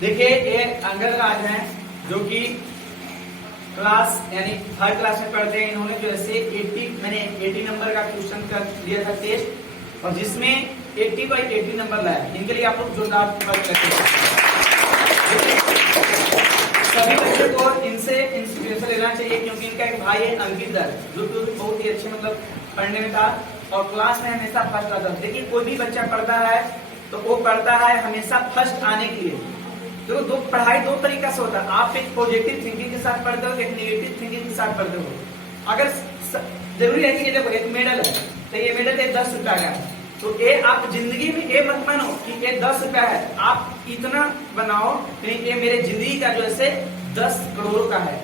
देखिए ये अंगद राज हैं जो कि क्लास यानी थर्ड क्लास में पढ़ते हैं। इन्होंने जो ऐसे 80 नंबर का क्वेश्चन कर लिया था टेस्ट, और जिसमें 80 बाई 80 नंबर लाया। इनके लिए आप लोग जोरदार बात करते हैं। सभी बच्चों को इनसे इंस्पिरेशन लेना चाहिए, क्योंकि इनका एक भाई है अंकित दर, जो कि बहुत ही अच्छे मतलब पढ़ने में था और क्लास में हमेशा फर्स्ट आता था। देखिए कोई भी बच्चा पढ़ता है तो वो पढ़ता है हमेशा फर्स्ट आने के लिए। तो पढ़ाई दो तरीका से होता है, आप एक पॉजिटिव थिंकिंग के साथ पढ़ते हो, एक नेगेटिव थिंकिंग के साथ पढ़ते हो। अगर जरूरी है कि देखो एक मेडल है तो ये मेडल 10 रुपया का है, तो ये आप जिंदगी में ये मत मानो कि ये 10 रुपया है, आप इतना बनाओ कि ये मेरे जिंदगी का जो है 10 करोड़ का है,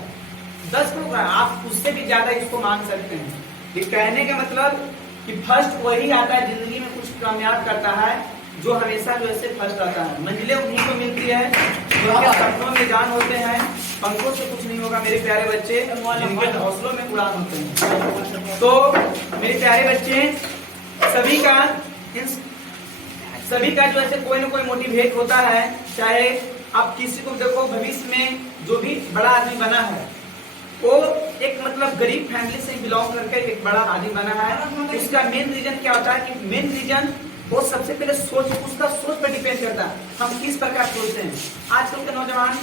10 करोड़ का है। आप उससे भी ज्यादा इसको मान सकते हैं। ये कहने का मतलब कि फर्स्ट वही आता है जिंदगी में कुछ कामयाब करता है जो हमेशा जो है फर्स्ट आता है। मंजिलें उन्हीं को मिलती है जो उनके सपनों में जान होते हैं। पंखों से कुछ नहीं होगा मेरे प्यारे बच्चे, जिनके हौसलों में उड़ान होते हैं। तो मेरे प्यारे बच्चे सभी का जो है कोई ना कोई मोटिवेट होता है। चाहे आप किसी को देखो भविष्य में जो भी बड़ा आदमी बना है वो एक मतलब गरीब फैमिली से बिलोंग करके एक बड़ा आदमी बना है। उसका मेन रीजन क्या होता है कि मेन रीजन वो सबसे पहले उसका सोच पर डिपेंड करता है, हम किस प्रकार सोचते हैं। आजकल के नौजवान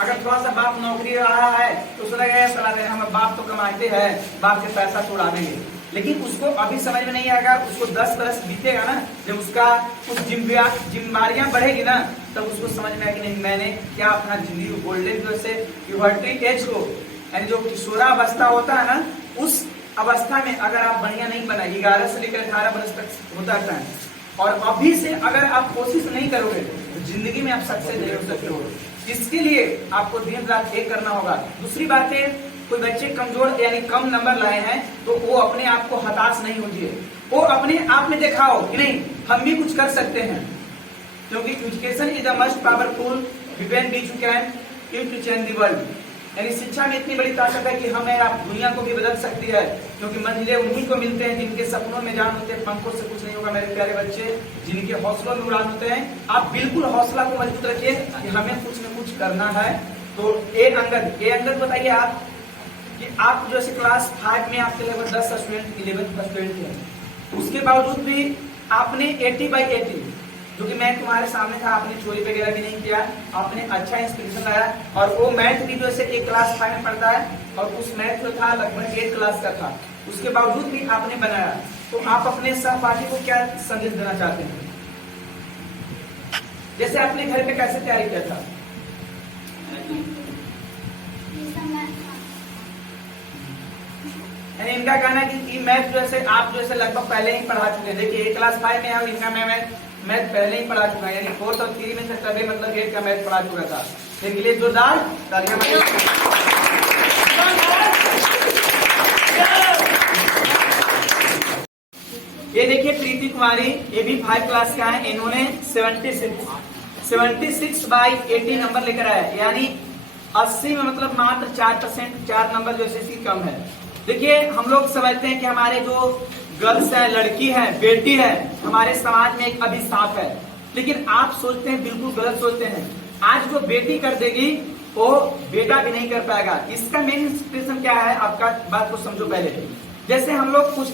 अगर थोड़ा सा बाप नौकरी रहा है तो उसको लगा सलाह दे हम बाप तो कमाते हैं, बाप के पैसा तो उड़ा देंगे। लेकिन उसको अभी समझ में नहीं आएगा, उसको 10 बरस बीतेगा ना, जब उसका कुछ जिम्मेदारियां बढ़ेगी ना, तब उसको समझ में आएगी नहीं मैंने क्या अपना जिंदगी गोल्डन जो से प्यूबर्टी एज को यानी जो किशोरावस्था होता है ना, उस अवस्था में अगर आप बढ़िया नहीं बनाए 11 से लेकर 18 वर्ष तक होता है, और अभी से अगर आप कोशिश नहीं करोगे तो जिंदगी में आप सक्सेस नहीं हो सकते हो। इसके लिए आपको दिन रात एक करना होगा। दूसरी बात है, कोई बच्चे कमजोर यानी कम नंबर लाए हैं तो वो अपने आप को हताश नहीं होती, वो अपने आप में दिखाओ कि नहीं हम भी कुछ कर सकते हैं, क्योंकि education is the most powerful weapon which you can use to change the world. यानी शिक्षा में इतनी बड़ी ताकत है कि हमें आप दुनिया को भी बदल सकती है, क्योंकि मंजिलें उन्हीं को मिलते हैं जिनके सपनों में जान होते हैं। पंखों से कुछ नहीं होगा मेरे प्यारे बच्चे, जिनके हौसलों में उड़ान होते हैं। आप बिल्कुल हौसला को मजबूत रखिए कि हमें कुछ न कुछ करना है। तो ए अंगद बताइए आप कि आप जो है क्लास 5 में आपके लगभग 10 स्टूडेंट 11 स्टूडेंट थे, उसके बावजूद भी आपने 80 बाई 80 जो कि मैं तुम्हारे सामने था, आपने चोरी वगैरह भी नहीं किया, आपने अच्छा इंस्पिरेशन लाया। और वो मैथ भी जो है एक क्लास 5 में पढ़ता है और उस मैथ जो था लगभग 8 क्लास का था, उसके बावजूद भी आपने बनाया। तो आप अपने सहपाठी को क्या संदेश देना चाहते हैं? जैसे आपने घर पे कैसे तैयारी किया था? इनका कहना है कि मैथ जो है आप जो है लगभग पहले ही पढ़ा चुके हैं। देखिए क्लास 5 में है, इनका मैथ पहले ही पढ़ा चुका है, यानी 4th और 3 में से तभी मतलब 8 का मैथ पढ़ा चुका था। इनके लिए जोरदार तालियां। ये देखिए प्रीति कुमारी, ये भी 5 क्लास का है। इन्होंने 76 बाई 80 नंबर लेकर आया, यानी 80 में मतलब मात्र 4% 4 नंबर जो है कम है। देखिए हम लोग समझते हैं कि हमारे जो गर्ल्स है, लड़की है, बेटी है, हमारे समाज में एक अभिशाप है, लेकिन आप सोचते हैं बिल्कुल गलत सोचते हैं। आज जो बेटी कर देगी वो बेटा भी नहीं कर पाएगा। इसका मेन इंस्पिरेशन क्या है, आपका बात को समझो। पहले जैसे हम लोग कुछ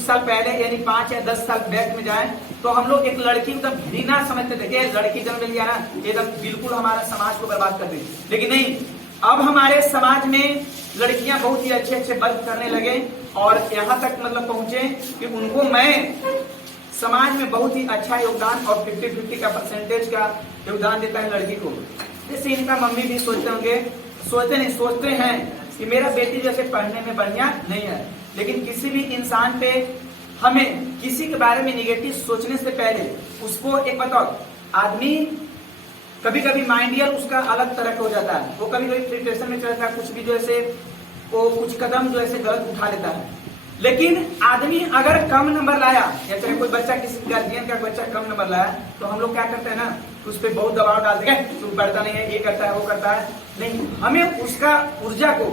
साल पहले यानी 5 या 10 साल बैक में जाए तो हम लोग एक लड़की एकदम घृणा समझते थे कि लड़की जन्म लिया ना एकदम बिल्कुल हमारा समाज को बर्बाद कर देगी। लेकिन नहीं, अब हमारे समाज में लड़कियां बहुत ही अच्छे वर्क करने लगे और यहाँ तक मतलब पहुंचे कि उनको मैं समाज में बहुत ही अच्छा योगदान और 50-50 का परसेंटेज का योगदान देता है लड़की को। जैसे इनका मम्मी भी सोचते होंगे, सोचते हैं कि मेरा बेटी जैसे पढ़ने में बढ़िया नहीं है। लेकिन किसी भी इंसान पे हमें किसी के बारे में निगेटिव सोचने से पहले उसको एक बताओ, आदमी कभी कभी माइंडियल उसका अलग तरह का हो जाता है, वो कभी डिप्रेशन में चलता है, कुछ भी जो है वो कुछ कदम जो है गलत उठा लेता है। लेकिन आदमी अगर कम नंबर लाया या फिर कोई बच्चा किसी गार्जियन का बच्चा कम नंबर लाया तो हम लोग क्या करते हैं ना, उस पर बहुत दबाव डाल देंगे, तुम पढ़ता नहीं है, ये करता है वो करता है। नहीं, हमें उसका ऊर्जा को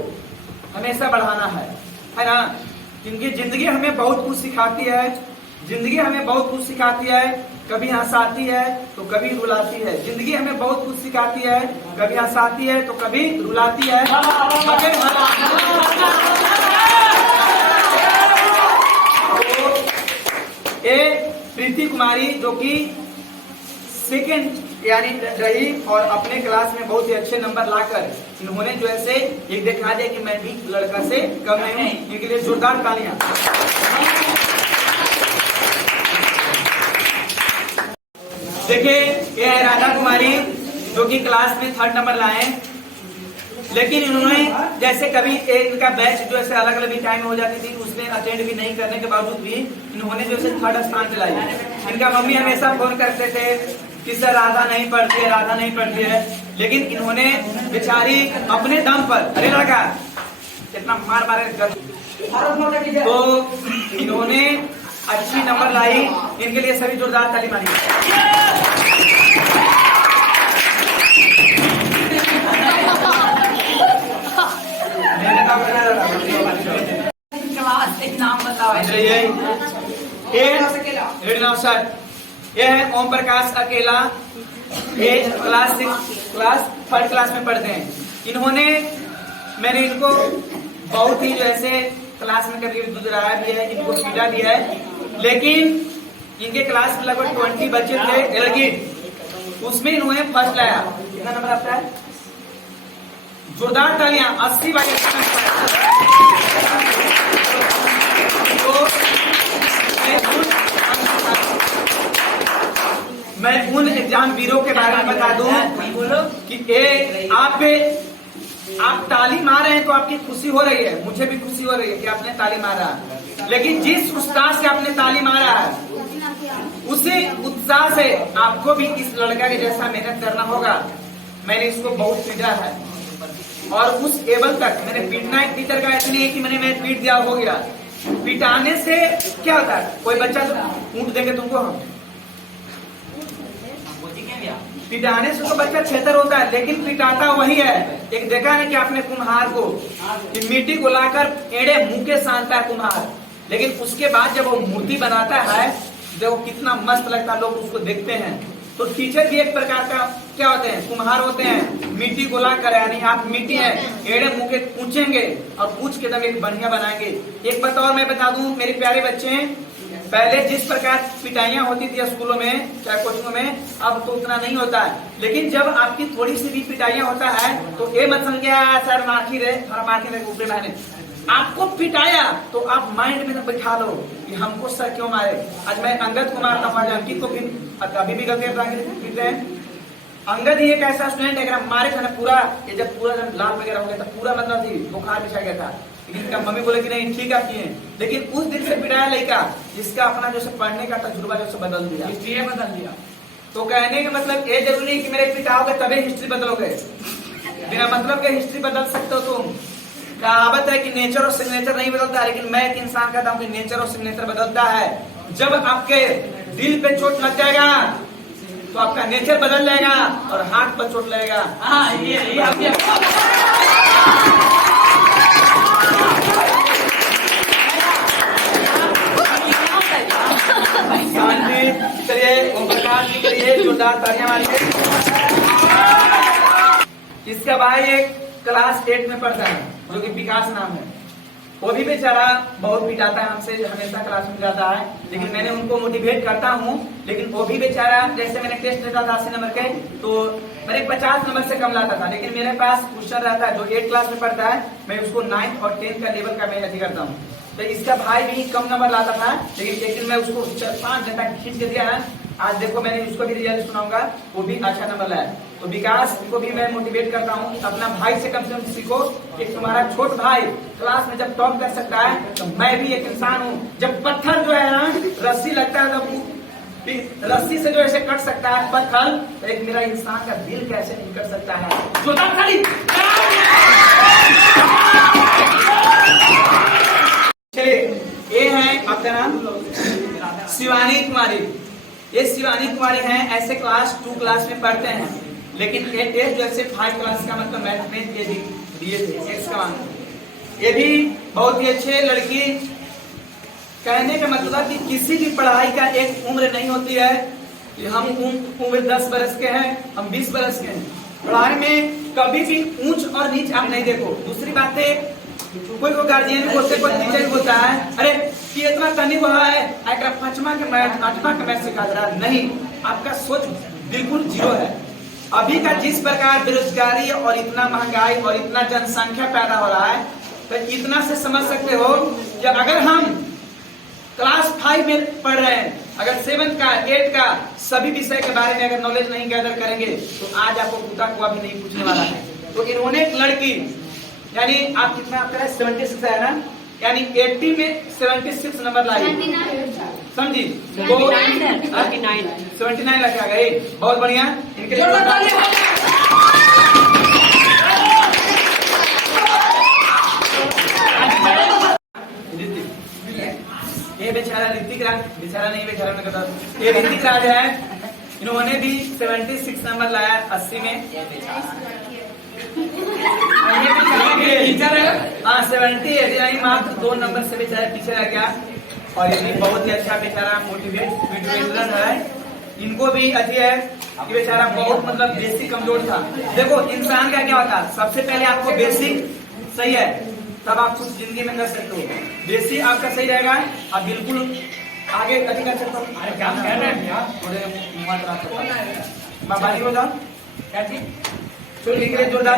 हमेशा बढ़ाना है ना, क्योंकि जिंदगी हमें बहुत कुछ सिखाती है। कभी हंसाती है तो कभी रुलाती है। जिंदगी हमें बहुत कुछ सिखाती है, कभी हंसाती है तो कभी रुलाती है। मगर ये प्रीति कुमारी जो कि सेकेंड यानी रही और अपने क्लास में बहुत ही अच्छे नंबर लाकर इन्होंने जो ऐसे एक दिखा दिया कि मैं भी लड़का से कम नहीं हूँ। इनके लिए जोरदार तालियां। देखिए ये है राधा कुमारी जो कि क्लास में 3rd नंबर लाए, लेकिन इन्होंने जैसे कभी इनका बैच जो ऐसे अलग अलग टाइम हो जाती थी उसमें अटेंड भी नहीं करने के बावजूद भी इन्होंने जो है 3rd स्थान दिलाई। इनका मम्मी हमेशा फोन करते थे कि सर राधा नहीं पढ़ती है, राधा नहीं पढ़ती है, लेकिन इन्होंने बेचारी अपने दम पर, अरे लड़का कितना मार मारे तो इन्होंने अच्छी नंबर लाई। इनके लिए सभी जोरदार ताली मारी। नाम बताओ। ये है ओम प्रकाश अकेला, ये क्लास 3rd क्लास में पढ़ते हैं। इन्होंने मैंने इनको बहुत ही जो ऐसे क्लास में कभी गुजराया भी है, इनको पीटा भी है, लेकिन इनके क्लास में लगभग 20 बच्चे थे लड़की, उसमें इन्होंने फर्स्ट लाया। कितना नंबर आता है? जोरदार तालियां। 80 वाले मैं उन एग्जाम वीरों के बारे में बता दूं कि आप ताली मार रहे हैं तो आपकी खुशी हो रही है, मुझे भी खुशी हो रही है कि आपने ताली मारा, लेकिन जिस उत्साह से आपने ताली मारा है उसी उत्साह से आपको भी इस लड़का के जैसा मेहनत करना होगा। मैंने इसको बहुत पीटा है और उस लेवल तक मैंने पीटना एक टीचर का ऐसा नहीं है कि मैं पीट दिया हो गया। पिटाने से क्या होता है? कोई बच्चा तो ऊँट देंगे तुमको, हम पिटाने से तो बच्चा छेतर होता है, लेकिन पिटाता वही है। एक देखा है कि आपने कुम्हार को कि मिट्टी को लाकर एड़े मुंह के सानता है कुम्हार, लेकिन उसके बाद जब वो मूर्ति बनाता है जब वो कितना मस्त लगता है, लोग उसको देखते हैं। तो टीचर भी एक प्रकार का क्या होते हैं? कुम्हार होते हैं। मिट्टी को लाकर, यानी आप मिट्टी है, एड़े मुंह के पूछेंगे और पूछ के तब एक बढ़िया बनाएंगे। एक बात और मैं बता दूं मेरे प्यारे बच्चे, पहले जिस प्रकार पिटाइयां होती थी स्कूलों में चाहे कोचिंगों में, अब तो उतना नहीं होता है। लेकिन जब आपकी थोड़ी सी भी पिटाइयां होता है तो ये मत समझिए सर माखी रहे ऊपरी मैंने आपको पिटाया तो आप माइंड में बैठा लो कि हमको सर क्यों मारे। आज मैं अंगद को मारता हूँ, अंकित को भी अभी भी गलती पीटते हैं। अंगद ही एक ऐसा स्टूडेंट है, अगर मारे था ना पूरा जब लाल वगैरह हो गया था, पूरा मतलब थी बुखार बिछा गया था, लेकिन इनका मम्मी बोले कि नहीं ठीक है किए। लेकिन उस दिन से पिटाया लड़का जिसका अपना जो पढ़ने का तजुर्बा जो बदल दिया। तो कहने का मतलब ये जरूरी नहीं कि मेरे पिटाओगे तभी हिस्ट्री बदलोगे, बिना मतलब के हिस्ट्री बदल सकते हो तुम। कहावत है कि नेचर और सिग्नेचर नहीं बदलता, लेकिन मैं एक इंसान कहता हूँ कि नेचर और सिग्नेचर बदलता है। जब आपके दिल पे चोट लग जाएगा तो आपका नेचर बदल जाएगा और हाथ पर चोट लगेगा। चलिए ओम प्रकाश जी के लिए जोरदार तालियां मारिए। इसका भाई एक क्लास 8 में पढ़ता है जो कि विकास नाम है। वो भी बेचारा बहुत पिटाता है हमसे, हमेशा क्लास में जाता है, लेकिन मैंने उनको मोटिवेट करता हूँ। लेकिन वो भी बेचारा, जैसे मैंने टेस्ट लेता था 80 नंबर के, तो मैंने 50 नंबर से कम लाता था, लेकिन मेरे पास क्वेश्चन रहता है जो 8 क्लास में पढ़ता है, मैं उसको 9th और 10th का लेवल का मैं अभी करता हूँ। तो इसका भाई भी कम नंबर लाता था, लेकिन एक दिन मैं उसको 5 घंटा खींच के दिया है। आज देखो मैंने उसको भी रिजल्ट सुनाऊंगा, वो भी अच्छा नंबर लाया। तो विकास को भी मैं मोटिवेट करता हूँ, अपना भाई से कम सीखो कि तुम्हारा छोट भाई क्लास में जब टॉप कर सकता है तो मैं भी एक इंसान हूँ। जब पत्थर जो है ना रस्सी लगता है तो रस्सी से जो ऐसे कट सकता है पत्थर, तो एक मेरा इंसान का दिल कैसे नहीं कर सकता है। चलिए ये है आपका नाम शिवानी कुमारी। ये शिवानी कुमारी हैं, ऐसे क्लास 2 क्लास में पढ़ते हैं, लेकिन ये जो ऐसे 5 क्लास का मतलब मैथ में ये दिए थे एक्स का मान। ये भी बहुत ही अच्छे लड़की। कहने का मतलब कि किसी भी पढ़ाई का एक उम्र नहीं होती है, हम उम्र 10 बरस के हैं, हम 20 बरस के हैं। पढ़ाई में कभी भी ऊंच और नीच आप नहीं देखो। दूसरी बात है, कोई गार्जियन बोलते, कोई टीचर बोलता है अरे कि इतना तनी हुआ है, अगर 5वां के मैथ 8वां के मैथ सिखा रहा नहीं, आपका सोच बिल्कुल जीरो है। अभी का जिस प्रकार बेरोजगारी और इतना महंगाई और इतना जनसंख्या पैदा हो रहा है, तो इतना से समझ सकते हो कि अगर हम क्लास 5 में पढ़ रहे हैं, अगर 7 का 8 का सभी विषय के बारे में अगर नॉलेज नहीं गैदर करेंगे तो आज आपको कुत्ता कुआ भी नहीं पूछने वाला है। तो इन्होंने एक लड़की, यानी आप कितना आपका 76 है ना, यानी 80 में 76 नंबर लाई, समझी? 79 लगा गए, बहुत बढ़िया। इनके ये बेचारा ऋतिक राज, बेचारा नहीं बेचारा मैं कहता, ये ऋतिक राज है, इन्होंने भी 76 नंबर लाया 80 में। हाँ 70 मात्र 2 नंबर से बेचारा पीछे रह गया। और ये भी बहुत ही अच्छा बेचारा मोटिवेटर है। इनको भी अच्छी है कि बेचारा बहुत मतलब बेसिक कमजोर था। देखो इंसान का क्या होता है, सबसे पहले आपको बेसिक सही है तब आप कुछ जिंदगी में कर सकते हो। बेसिक आपका सही रहेगा, आप बिल्कुल आगे कभी कर सकते हो। अरे क्या कह रहे हैं यार, थोड़े बाबा जी बताओ क्या चीज, जोरदार